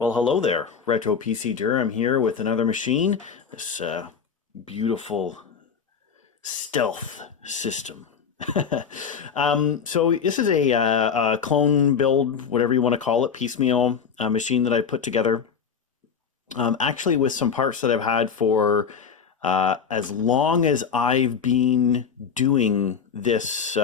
Well, hello there, Retro PC Durham here with another machine. This beautiful stealth system. So this is a clone build, whatever you want to call it, piecemeal machine that I put together. Actually, with some parts that I've had for as long as I've been doing this.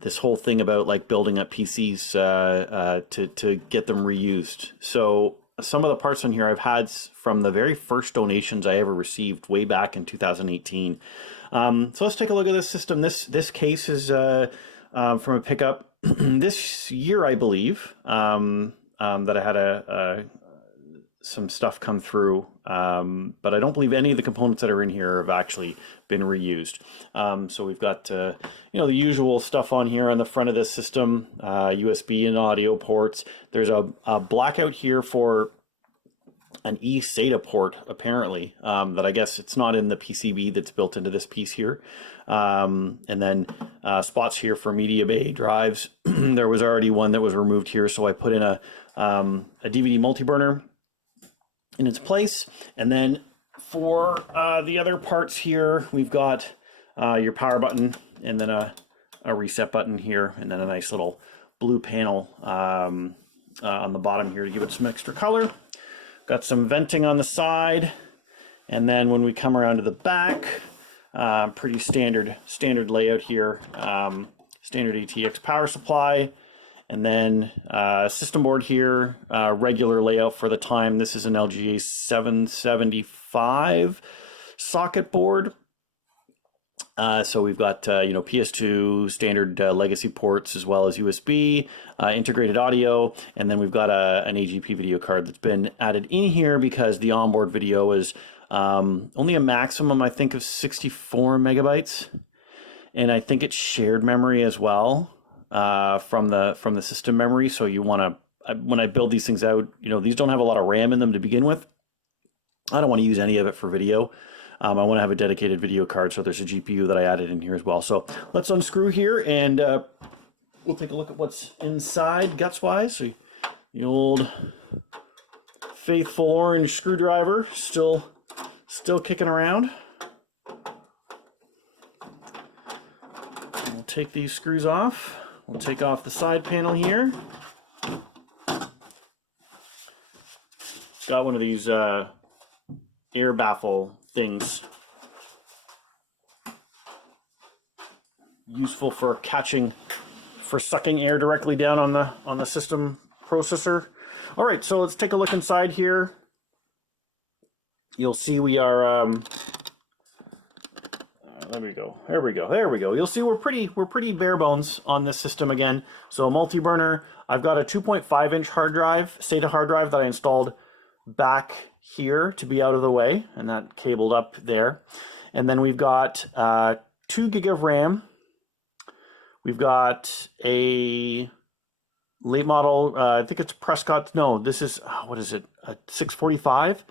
This whole thing about like building up PCs to get them reused. So some of the parts on here I've had from the very first donations I ever received way back in 2018. So let's take a look at this system. This case is from a pickup this year, I believe, that I had some stuff come through, but I don't believe any of the components that are in here have actually been reused. So we've got the usual stuff on here on the front of this system, USB and audio ports. There's a blackout here for an eSATA port, apparently, that I guess it's not in the PCB that's built into this piece here. And then spots here for media bay drives. There was already one that was removed here, so I put in a DVD multi-burner in its place. And then for the other parts here, we've got your power button and then a reset button here, and then a nice little blue panel on the bottom here to give it some extra color. Got some venting on the side, and then when we come around to the back, pretty standard layout here. Standard ATX power supply, and then system board here, regular layout for the time. This is an LGA 775 socket board. So we've got PS2 standard legacy ports as well as USB, integrated audio, and then we've got an AGP video card that's been added in here because the onboard video is only a maximum, I think, of 64 megabytes, and I think it's shared memory as well from the system memory. So you want to, when I build these things out, these don't have a lot of RAM in them to begin with. I don't want to use any of it for video. I want to have a dedicated video card, so there's a GPU that I added in here as well. So let's unscrew here, and we'll take a look at what's inside guts-wise. So the old faithful orange screwdriver still kicking around. We'll take these screws off. We'll take off the side panel here. Got one of these air baffle things, useful for sucking air directly down on the system processor. All right, so let's take a look inside here. You'll see we are there we go. You'll see we're pretty bare bones on this system again. So multi-burner. I've got a 2.5-inch hard drive, SATA hard drive that I installed back here to be out of the way, and that cabled up there. And then we've got 2 gig of RAM. We've got a late model, I think it's Prescott, no, this is, what is it, a 645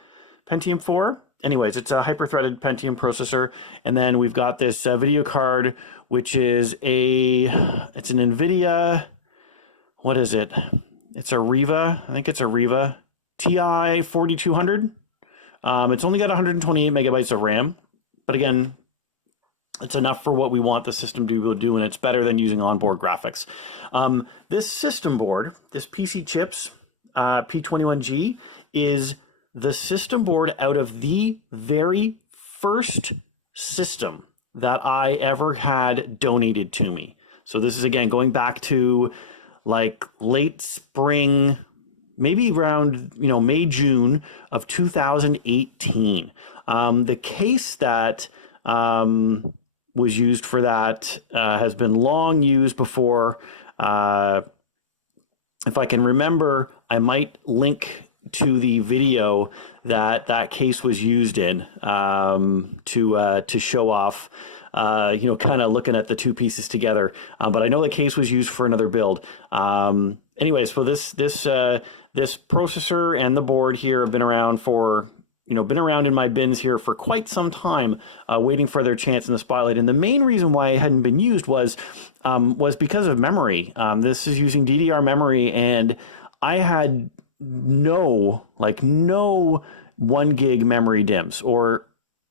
Pentium 4? Anyways, it's a hyper-threaded Pentium processor. And then we've got this video card, which is it's an NVIDIA, what is it? It's a Riva, I think it's a Riva TI 4200. It's only got 128 megabytes of RAM, but again, it's enough for what we want the system to do, and it's better than using onboard graphics. This system board, this PC Chips P21G, is the system board out of the very first system that I ever had donated to me. So this is, again, going back to like late spring, maybe around May, June of 2018. The case that was used for that has been long used before. If I can remember, I might link to the video that case was used in to show off. Kind of looking at the two pieces together. But I know the case was used for another build. Anyways, so this processor and the board here have been around for, been around in my bins here for quite some time, waiting for their chance in the spotlight. And the main reason why it hadn't been used was because of memory. This is using DDR memory, and I had no 1 gig memory DIMMs or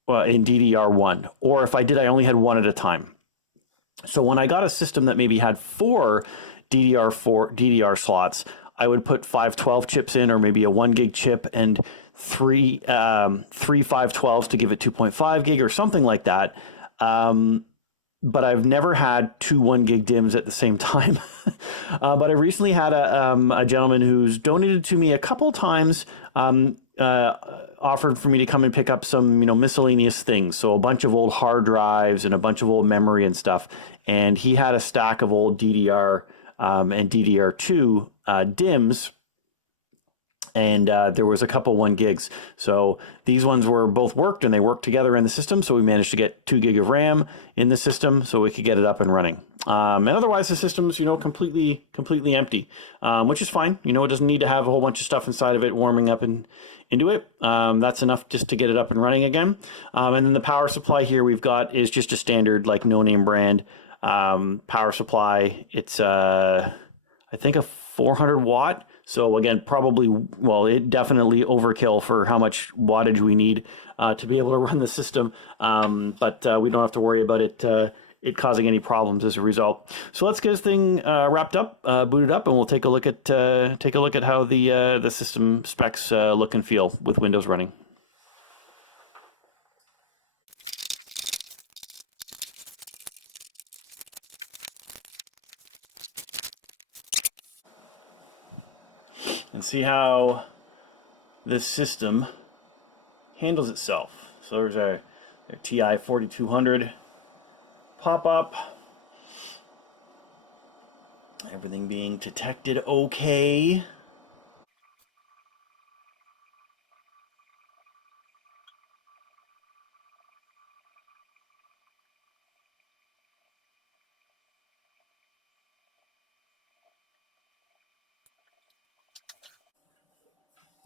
in DDR1, or if I did, I only had one at a time. So when I got a system that maybe had four DDR slots, I would put 512 chips in, or maybe a 1 gig chip and three 512s to give it 2.5 gig or something like that. But I've never had two 1 gig DIMMs at the same time. But I recently had a gentleman who's donated to me a couple times, offered for me to come and pick up some, miscellaneous things. So a bunch of old hard drives and a bunch of old memory and stuff. And he had a stack of old DDR and DDR2 DIMMs. And there was a couple 1 gigs. So these ones were both worked, and they worked together in the system. So we managed to get 2 gig of RAM in the system so we could get it up and running. And otherwise the system's, completely empty, which is fine. It doesn't need to have a whole bunch of stuff inside of it warming up into it. That's enough just to get it up and running again. And then the power supply here we've got is just a standard, like, no name brand power supply. It's I think a 400 watt. So again, it definitely overkill for how much wattage we need to be able to run the system. But we don't have to worry about it causing any problems as a result. So let's get this thing wrapped up, booted up, and we'll take a look at how the system specs look and feel with Windows running. And see how this system handles itself. So there's our TI 4200 pop-up. Everything being detected okay.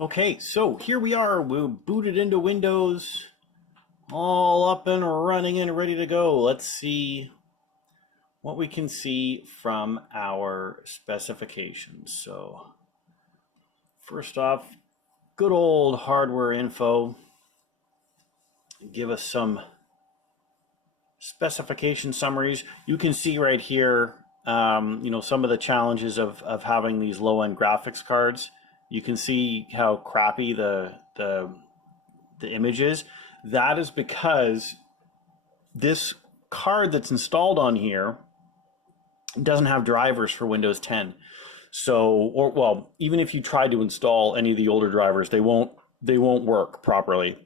Okay, so here we are. We're booted into Windows, all up and running and ready to go. Let's see what we can see from our specifications. So first off, good old hardware info. Give us some specification summaries. You can see right here, some of the challenges of having these low-end graphics cards. You can see how crappy the image is. That is because this card that's installed on here doesn't have drivers for Windows 10. So, even if you try to install any of the older drivers, they won't work properly.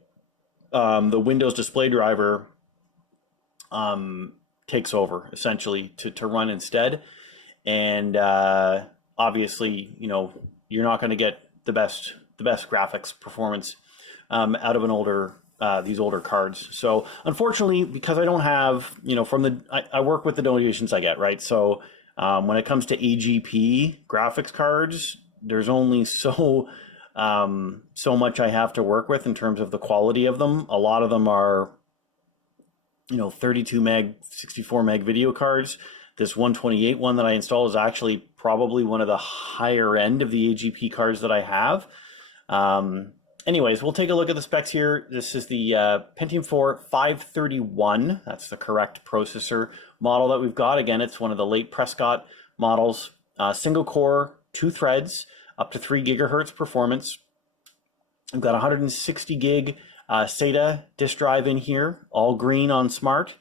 The Windows display driver takes over essentially to run instead, and obviously, you're not going to get the best graphics performance out of these older cards. So unfortunately, because I don't have, I work with the donations I get, right? So when it comes to AGP graphics cards, there's only so much I have to work with in terms of the quality of them. A lot of them are 32 meg, 64 meg video cards. This 128 one that I installed is actually probably one of the higher end of the AGP cards that I have. Anyways, we'll take a look at the specs here. This is the Pentium 4 531. That's the correct processor model that we've got. Again, it's one of the late Prescott models. Single core, 2 threads, up to 3 gigahertz performance. I've got 160 gig SATA disk drive in here, all green on smart.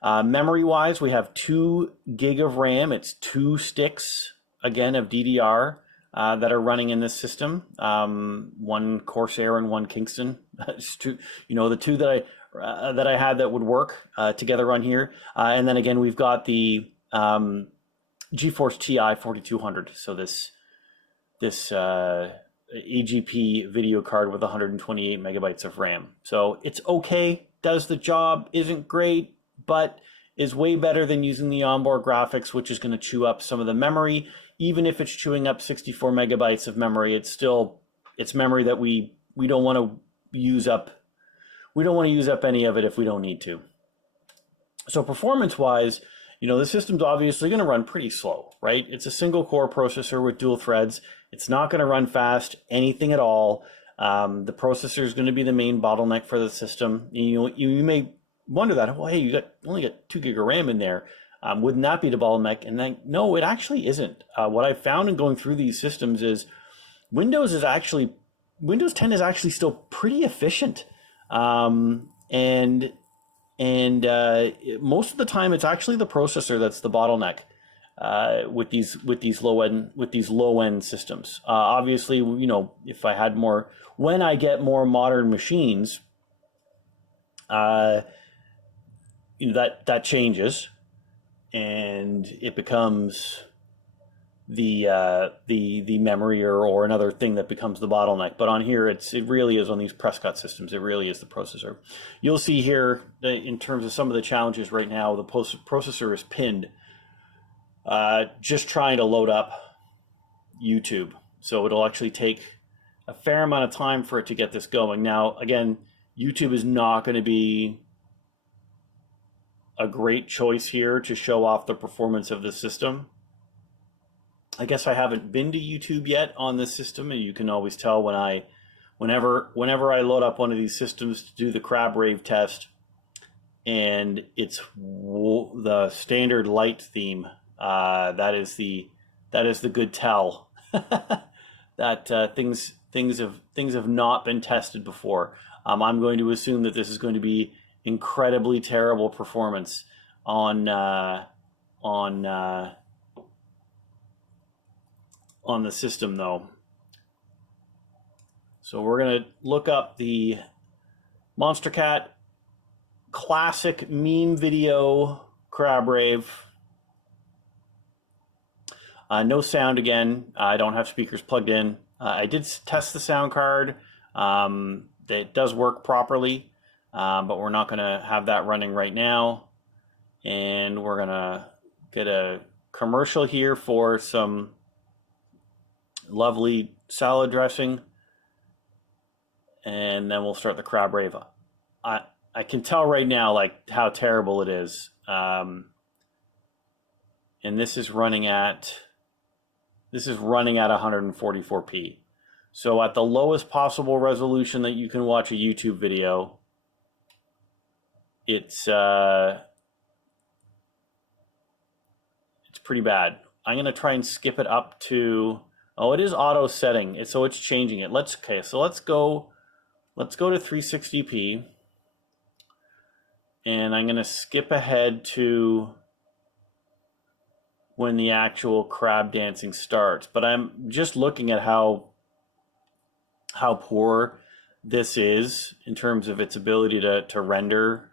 Memory wise, we have 2 gig of RAM. It's 2 sticks again of DDR that are running in this system. One Corsair and one Kingston. Just two, the two that I had that would work together on here. And then again, we've got the GeForce TI 4200. So this AGP video card with 128 megabytes of RAM. So it's okay, does the job, isn't great, but is way better than using the onboard graphics, which is going to chew up some of the memory. Even if it's chewing up 64 megabytes of memory, it's memory that we don't want to use up. We don't want to use up any of it if we don't need to. So performance-wise, the system's obviously going to run pretty slow, right? It's a single core processor with dual threads. It's not going to run fast, anything at all. The processor is going to be the main bottleneck for the system. You may wonder that, well, hey, only got 2 gig of RAM in there. Wouldn't that be the bottleneck? And then, no, it actually isn't. What I've found in going through these systems is Windows 10 is actually still pretty efficient. And most of the time, it's actually the processor that's the bottleneck with these low end systems. Obviously, if I had more, when I get more modern machines, that changes, and it becomes the memory or another thing that becomes the bottleneck. But on here, it really is, on these Prescott systems, it really is the processor. You'll see here in terms of some of the challenges right now, the processor is pinned just trying to load up YouTube. So it'll actually take a fair amount of time for it to get this going. Now, again, YouTube is not going to be a great choice here to show off the performance of the system. I guess I haven't been to YouTube yet on this system, and you can always tell whenever I load up one of these systems to do the crab rave test, and it's the standard light theme. That is the good tell that things have not been tested before. I'm going to assume that this is going to be incredibly terrible performance on the system, though. So we're going to look up the Monster Cat classic meme video crab rave. No sound again. I don't have speakers plugged in. I did test the sound card. It does work properly, but we're not going to have that running right now. And we're going to get a commercial here for some lovely salad dressing, and then we'll start the crab rave. I can tell right now like how terrible it is, and this is running at 144p. So at the lowest possible resolution that you can watch a YouTube video, it's pretty bad. I'm gonna try and skip it up to, oh, it is auto setting, so it's changing it. Let's go to 360p, and I'm gonna skip ahead to when the actual crab dancing starts. But I'm just looking at how poor this is in terms of its ability to render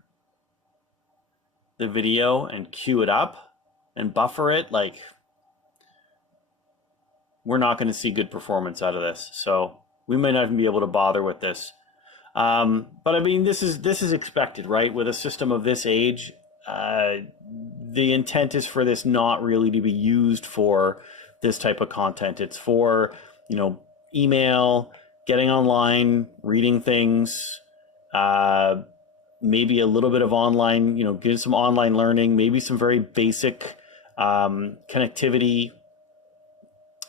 the video and queue it up and buffer it. Like, we're not going to see good performance out of this, so we may not even be able to bother with this. But I mean, this is expected, right? With a system of this age, the intent is for this not really to be used for this type of content. It's for, email, getting online, reading things, maybe a little bit of online, getting some online learning, maybe some very basic connectivity,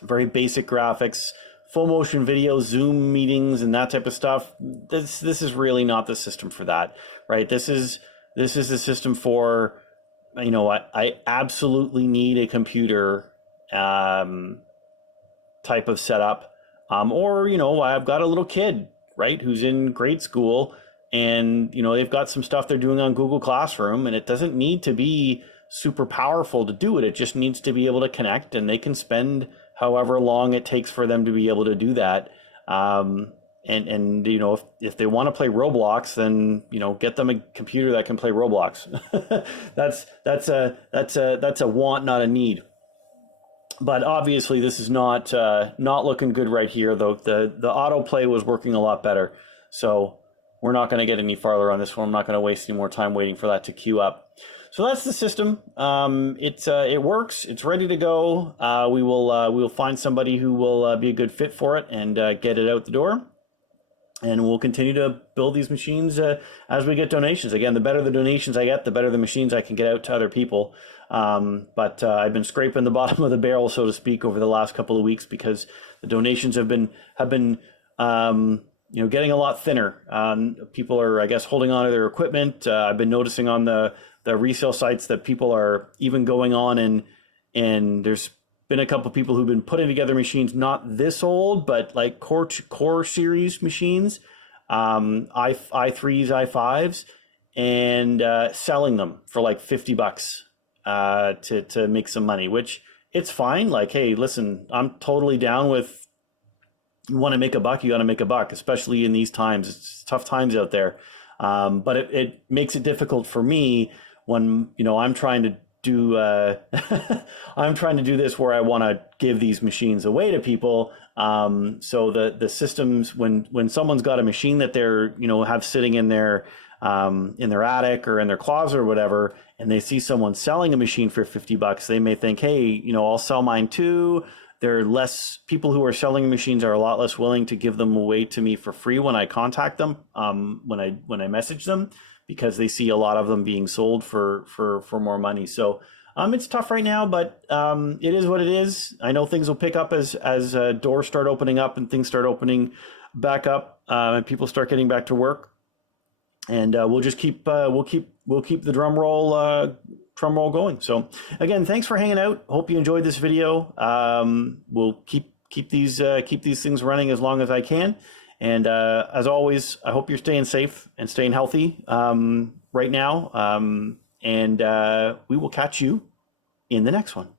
very basic graphics, full motion video, Zoom meetings, and that type of stuff. This is really not the system for that, right? This is the system for, I absolutely need a computer type of setup, or I've got a little kid, right, who's in grade school, and they've got some stuff they're doing on Google Classroom, and it doesn't need to be super powerful to do it. It just needs to be able to connect, and they can spend however long it takes for them to be able to do that. And if they want to play Roblox, then get them a computer that can play Roblox. that's a want, not a need. But obviously, this is not looking good right here. Though the autoplay was working a lot better, so we're not going to get any farther on this one. I'm not going to waste any more time waiting for that to queue up. So that's the system. It works. It's ready to go. We'll find somebody who will be a good fit for it and get it out the door. And we'll continue to build these machines as we get donations. Again, the better the donations I get, the better the machines I can get out to other people. But I've been scraping the bottom of the barrel, so to speak, over the last couple of weeks, because the donations have been getting a lot thinner. People are, I guess, holding on to their equipment. I've been noticing on the resale sites that people are even going on and there's been a couple of people who've been putting together machines not this old, but like core series machines, i3s, i5s, and selling them for like $50 to make some money, which it's fine. Like, hey, listen, I'm totally down with, you want to make a buck, you got to make a buck, especially in these times. It's tough times out there. But it makes it difficult for me when, I'm trying to do I'm trying to do this where I want to give these machines away to people. So the systems, when someone's got a machine that they're have sitting in their attic or in their closet or whatever, and they see someone selling a machine for $50, they may think, hey, I'll sell mine too. There are less people who are selling machines are a lot less willing to give them away to me for free when I contact them, when I message them, because they see a lot of them being sold for more money. So it's tough right now, but it is what it is. I know things will pick up as doors start opening up and things start opening back up, and people start getting back to work. And we'll just keep the drum roll going. So again, thanks for hanging out. Hope you enjoyed this video. We'll keep these things running as long as I can. And as always, I hope you're staying safe and staying healthy right now. And we will catch you in the next one.